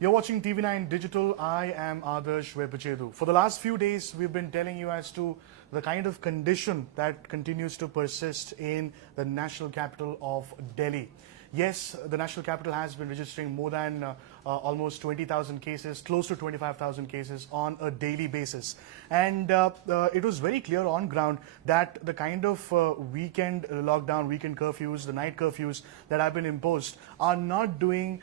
You're watching TV9 Digital. I am Adarsh Vepachedu. For the last few days, we've been telling you as to the kind of condition that continues to persist in the national capital of Delhi. Yes, the national capital has been registering more than almost 20,000 cases, close to 25,000 cases on a daily basis. And it was very clear on ground that the kind of weekend lockdown, weekend curfews, the night curfews that have been imposed are not doing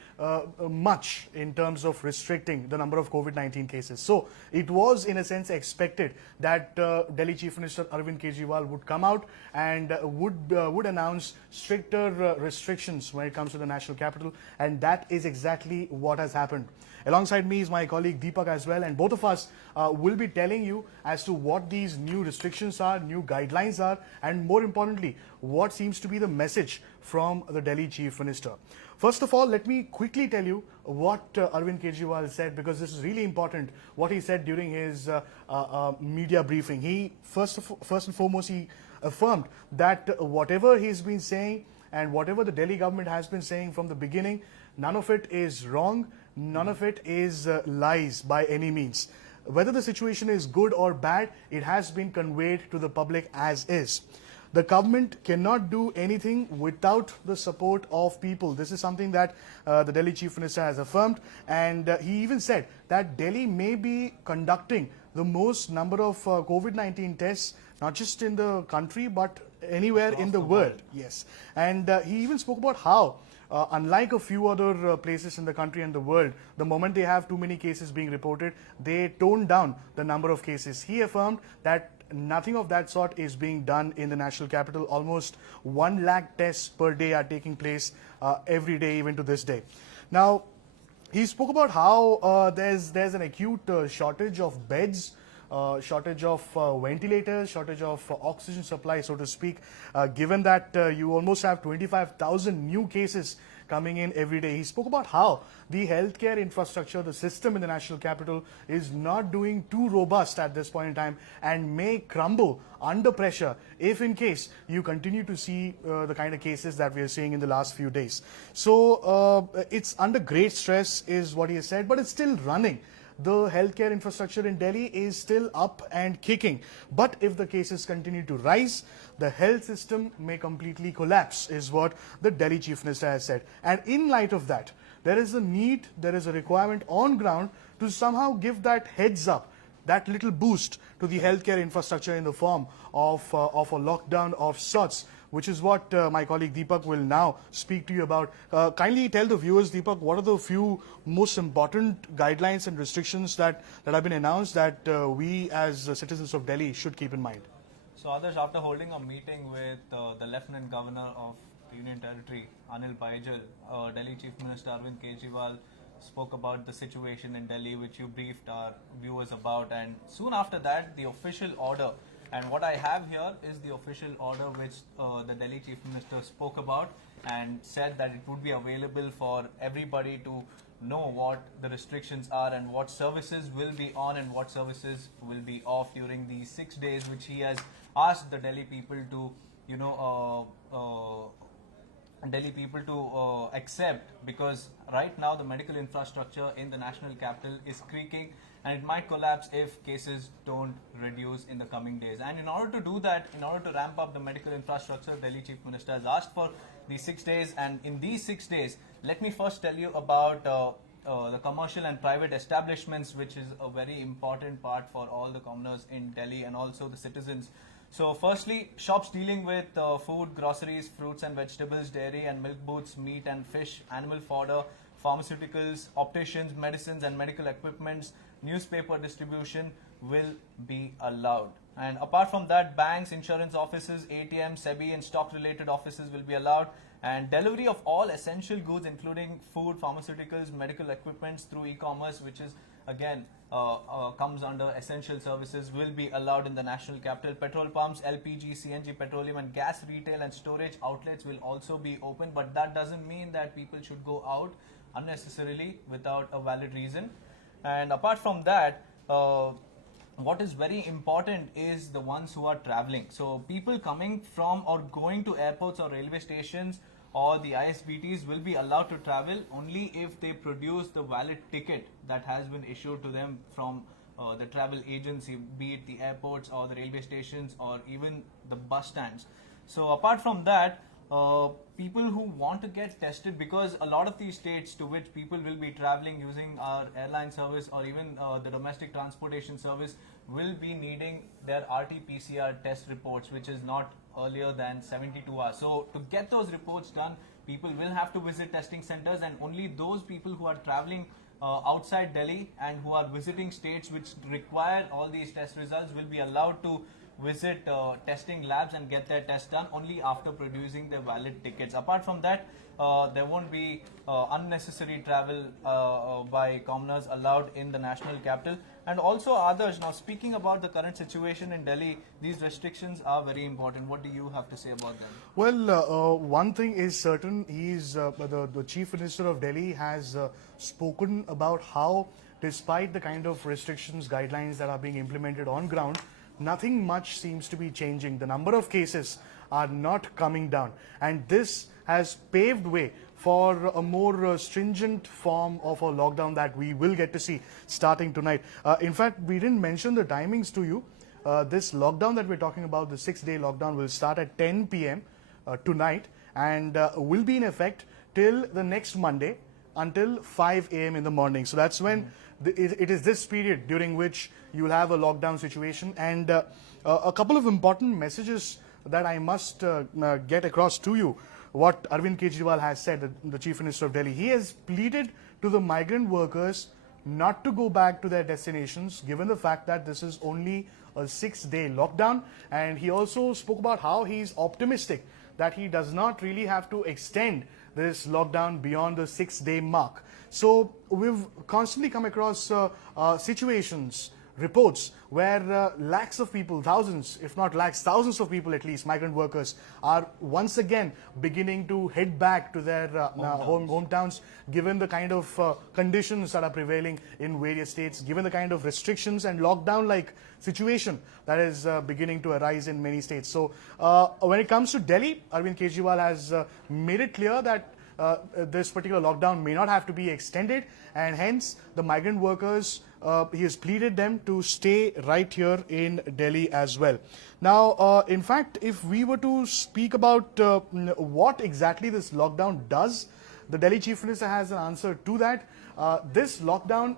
much in terms of restricting the number of COVID-19 cases. So it was in a sense expected that Delhi Chief Minister Arvind Kejriwal would come out and would announce stricter restrictions when it comes to the national capital, and that is exactly what has happened. Alongside me is my colleague Deepak as well, and both of us will be telling you as to what these new restrictions are, new guidelines are, and more importantly, what seems to be the message from the Delhi Chief Minister. First of all, let me quickly tell you what Arvind Kejriwal said, because this is really important, what he said during his media briefing. He, first and foremost, he affirmed that whatever he's been saying and whatever the Delhi government has been saying from the beginning, none of it is wrong, none of it is lies by any means. Whether the situation is good or bad, it has been conveyed to the public as is. The government cannot do anything without the support of people. This is something that the Delhi Chief Minister has affirmed, and he even said that Delhi may be conducting the most number of COVID-19 tests, not just in the country, but anywhere in the world. Yes. And he even spoke about how unlike a few other places in the country and the world, the moment they have too many cases being reported, they tone down the number of cases. He affirmed that nothing of that sort is being done in the national capital. Almost 1 lakh tests per day are taking place every day, even to this day. Now, he spoke about how there's an acute shortage of beds, shortage of ventilators, shortage of oxygen supply, so to speak, given that you almost have 25,000 new cases coming in every day. He spoke about how the healthcare infrastructure, the system in the national capital is not doing too robust at this point in time and may crumble under pressure if in case you continue to see the kind of cases that we are seeing in the last few days. So it's under great stress is what he has said, but it's still running. The healthcare infrastructure in Delhi is still up and kicking. But if the cases continue to rise, the health system may completely collapse, is what the Delhi Chief Minister has said. And in light of that, there is a need, there is a requirement on ground to somehow give that heads up, that little boost to the healthcare infrastructure in the form of a lockdown of sorts, which is what my colleague Deepak will now speak to you about. Kindly tell the viewers, Deepak, what are the few most important guidelines and restrictions that have been announced that we as citizens of Delhi should keep in mind? So Adarsh, after holding a meeting with the Lieutenant Governor of the Union Territory, Anil Paijal, Delhi Chief Minister Arvind Kejriwal spoke about the situation in Delhi, which you briefed our viewers about, and soon after that, the official order. And what I have here is the official order which the Delhi Chief Minister spoke about and said that it would be available for everybody to know what the restrictions are and what services will be on and what services will be off during these 6 days, which he has asked the Delhi people to, accept, because right now the medical infrastructure in the national capital is creaking and it might collapse if cases don't reduce in the coming days. And in order to do that, in order to ramp up the medical infrastructure, Delhi Chief Minister has asked for these 6 days. And in these 6 days, let me first tell you about the commercial and private establishments, which is a very important part for all the commoners in Delhi and also the citizens. So firstly, shops dealing with food, groceries, fruits and vegetables, dairy and milk booths, meat and fish, animal fodder, pharmaceuticals, opticians, medicines and medical equipments, newspaper distribution will be allowed. And apart from that, banks, insurance offices, ATMs, SEBI and stock related offices will be allowed. And delivery of all essential goods including food, pharmaceuticals, medical equipments through e-commerce, which is again comes under essential services, will be allowed in the national capital. Petrol pumps, LPG, CNG, petroleum and gas retail and storage outlets will also be open, but that doesn't mean that people should go out unnecessarily without a valid reason. And apart from that, what is very important is the ones who are traveling. So people coming from or going to airports or railway stations or the ISBTs will be allowed to travel only if they produce the valid ticket that has been issued to them from the travel agency, be it the airports or the railway stations or even the bus stands. So apart from that, people who want to get tested, because a lot of these states to which people will be traveling using our airline service or even the domestic transportation service will be needing their RT-PCR test reports, which is not earlier than 72 hours. So to get those reports done, people will have to visit testing centers, and only those people who are traveling outside Delhi and who are visiting states which require all these test results will be allowed to visit testing labs and get their test done only after producing their valid tickets. Apart from that, there won't be unnecessary travel by commoners allowed in the national capital. And also others. Now, speaking about the current situation in Delhi, these restrictions are very important. What do you have to say about them? Well, one thing is certain, the Chief Minister of Delhi has spoken about how, despite the kind of restrictions, guidelines that are being implemented on ground, nothing much seems to be changing. The number of cases are not coming down, and this has paved way for a more stringent form of a lockdown that we will get to see starting tonight. In fact, we didn't mention the timings to you. This lockdown that we're talking about, the 6-day lockdown, will start at 10 p.m. Tonight and will be in effect till the next Monday until 5 a.m. in the morning. So that's when it is this period during which you'll have a lockdown situation. And a couple of important messages that I must get across to you. What Arvind Kejriwal has said, the Chief Minister of Delhi, he has pleaded to the migrant workers not to go back to their destinations, given the fact that this is only a 6-day lockdown. And he also spoke about how he's optimistic that he does not really have to extend this lockdown beyond the 6-day mark. So we've constantly come across situations, reports where lakhs of people, thousands, if not lakhs, thousands of people at least, migrant workers, are once again beginning to head back to their hometowns, given the kind of conditions that are prevailing in various states, given the kind of restrictions and lockdown-like situation that is beginning to arise in many states. So when it comes to Delhi, Arvind Kejriwal has made it clear that this particular lockdown may not have to be extended, and hence the migrant workers, he has pleaded them to stay right here in Delhi as well. Now, in fact, if we were to speak about what exactly this lockdown does, the Delhi Chief Minister has an answer to that. This lockdown,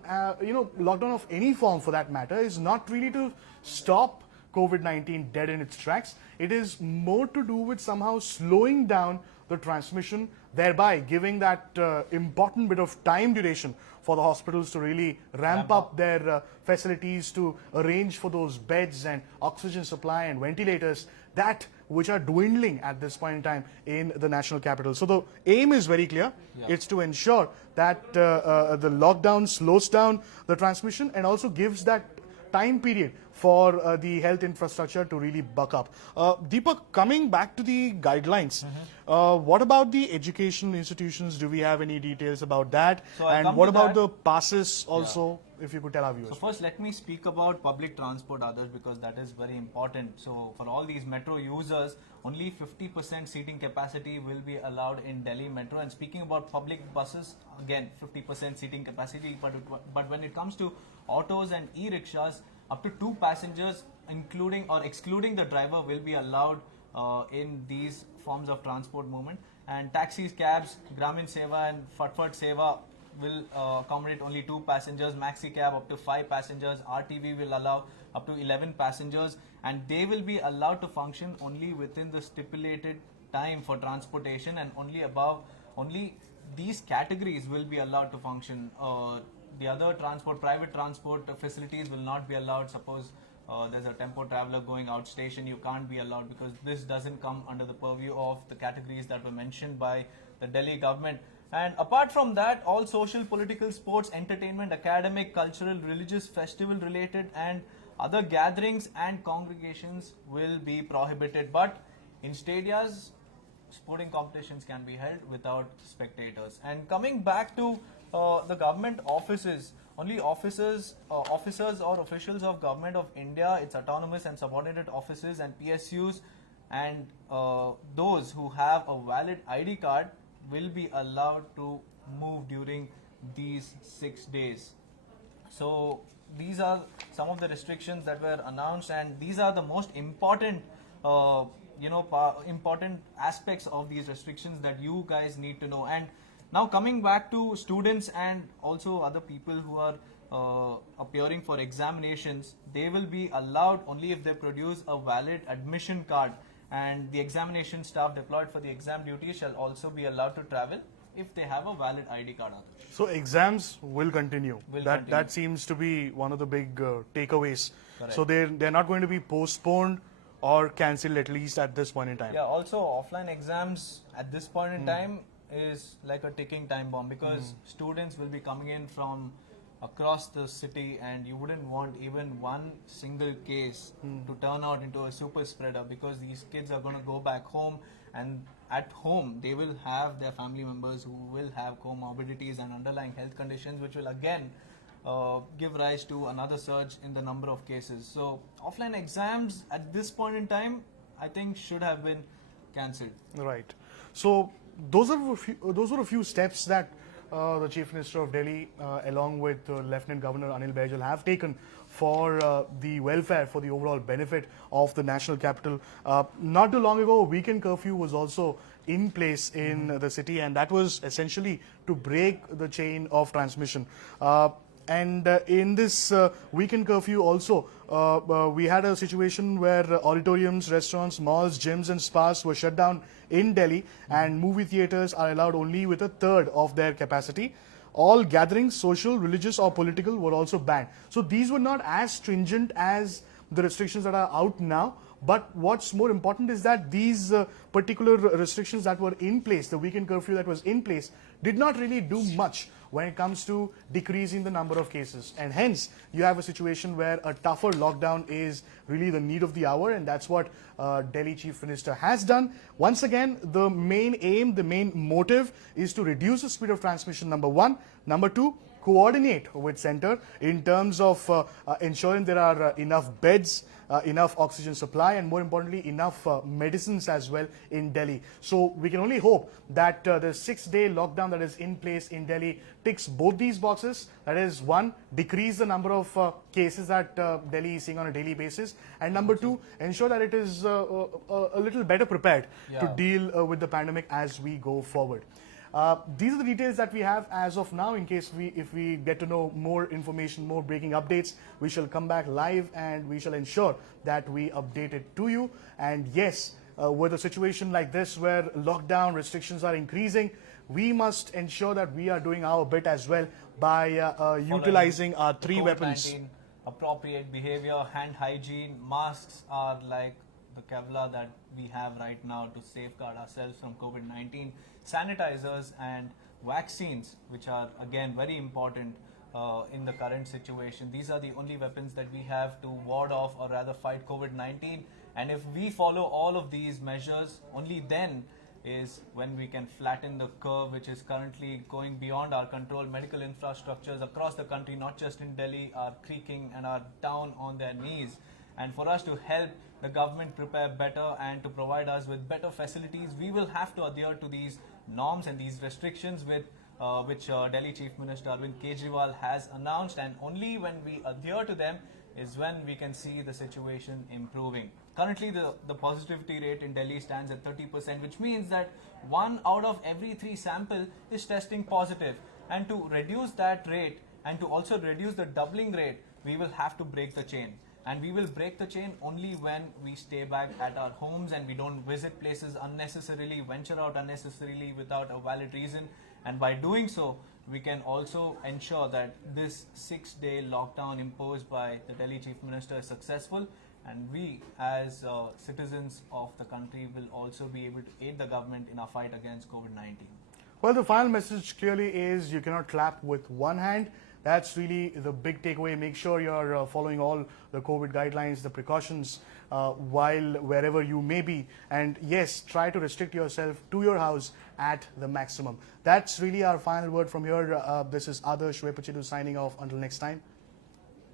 lockdown of any form for that matter, is not really to stop COVID-19 dead in its tracks. It is more to do with somehow slowing down the transmission, thereby giving that important bit of time duration for the hospitals to really ramp up their facilities, to arrange for those beds and oxygen supply and ventilators that which are dwindling at this point in time in the national capital. So the aim is very clear. It's to ensure that the lockdown slows down the transmission and also gives that time period for the health infrastructure to really buck up. Deepak, coming back to the guidelines, what about the educational institutions? Do we have any details about that? So and what about the passes also, if you could tell our viewers? So first, let me speak about public transport, others, because that is very important. So for all these metro users, only 50% seating capacity will be allowed in Delhi Metro. And speaking about public buses, again, 50% seating capacity. But when it comes to autos and e-rickshaws, up to 2 passengers, including or excluding the driver, will be allowed in these forms of transport movement. And taxis, cabs, Gramin Seva and Fatfat Seva will accommodate only 2 passengers. Maxi cab up to 5 passengers. RTV will allow up to 11 passengers, and they will be allowed to function only within the stipulated time for transportation, and only these categories will be allowed to function. The other transport, private transport facilities will not be allowed. Suppose there's a tempo traveler going outstation, you can't be allowed, because this doesn't come under the purview of the categories that were mentioned by the Delhi government. And apart from that, all social, political, sports, entertainment, academic, cultural, religious, festival related and other gatherings and congregations will be prohibited. But in stadiums, sporting competitions can be held without spectators. And coming back to the government offices, only officers or officials of Government of India, its autonomous and subordinate offices and PSUs and those who have a valid ID card will be allowed to move during these 6 days. So these are some of the restrictions that were announced, and these are the most important important aspects of these restrictions that you guys need to know. And now coming back to students and also other people who are appearing for examinations, they will be allowed only if they produce a valid admission card, and the examination staff deployed for the exam duty shall also be allowed to travel if they have a valid ID card. So exams will continue. Will that continue. that seems to be one of the big takeaways. Correct. So they're not going to be postponed or cancelled, at least at this point in time. Yeah, also offline exams at this point in time is like a ticking time bomb, because students will be coming in from across the city, and you wouldn't want even one single case to turn out into a super spreader, because these kids are going to go back home, and at home they will have their family members who will have comorbidities and underlying health conditions, which will again give rise to another surge in the number of cases. So offline exams at this point in time, I think, should have been cancelled. Right. So those were a few steps that the Chief Minister of Delhi, along with Lieutenant Governor Anil Baijal, have taken for the welfare, for the overall benefit of the national capital. Not too long ago, a weekend curfew was also in place in the city, and that was essentially to break the chain of transmission. And in this weekend curfew also, we had a situation where auditoriums, restaurants, malls, gyms and spas were shut down in Delhi, and movie theatres are allowed only with a third of their capacity. All gatherings, social, religious or political, were also banned. So these were not as stringent as the restrictions that are out now. But what's more important is that these particular restrictions that were in place, the weekend curfew that was in place, did not really do much when it comes to decreasing the number of cases. And hence, you have a situation where a tougher lockdown is really the need of the hour, and that's what Delhi Chief Minister has done. Once again, the main aim, the main motive is to reduce the speed of transmission, number one. Number two, coordinate with centre in terms of ensuring there are enough beds, enough oxygen supply, and more importantly enough medicines as well in Delhi. So we can only hope that the 6-day lockdown that is in place in Delhi ticks both these boxes. That is, one, decrease the number of cases that Delhi is seeing on a daily basis, and number two, ensure that it is a little better prepared to deal with the pandemic as we go forward. These are the details that we have as of now. In case if we get to know more information, more breaking updates, we shall come back live and we shall ensure that we update it to you. And yes, with a situation like this where lockdown restrictions are increasing, we must ensure that we are doing our bit as well by utilizing our three weapons. Appropriate behavior, hand hygiene, masks are like the Kevlar that we have right now to safeguard ourselves from COVID-19. Sanitizers and vaccines, which are again very important in the current situation. These are the only weapons that we have to ward off, or rather fight COVID-19. And if we follow all of these measures, only then is when we can flatten the curve, which is currently going beyond our control. Medical infrastructures across the country, not just in Delhi, are creaking and are down on their knees. And for us to help the government prepare better and to provide us with better facilities, we will have to adhere to these norms and these restrictions which Delhi Chief Minister Arvind Kejriwal has announced, and only when we adhere to them is when we can see the situation improving. Currently, the positivity rate in Delhi stands at 30%, which means that 1 out of every 3 sample is testing positive. And to reduce that rate and to also reduce the doubling rate, we will have to break the chain. And we will break the chain only when we stay back at our homes and we don't visit places unnecessarily, venture out unnecessarily without a valid reason. And by doing so, we can also ensure that this 6-day lockdown imposed by the Delhi Chief Minister is successful, and we as citizens of the country will also be able to aid the government in our fight against COVID-19. Well, the final message clearly is you cannot clap with one hand. That's really the big takeaway. Make sure you're following all the COVID guidelines, the precautions while wherever you may be. And yes, try to restrict yourself to your house at the maximum. That's really our final word from here. This is Adarsh Vepachedu signing off. Until next time.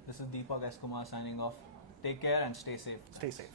This is Deepak S. Kumar signing off. Take care and stay safe. Stay safe.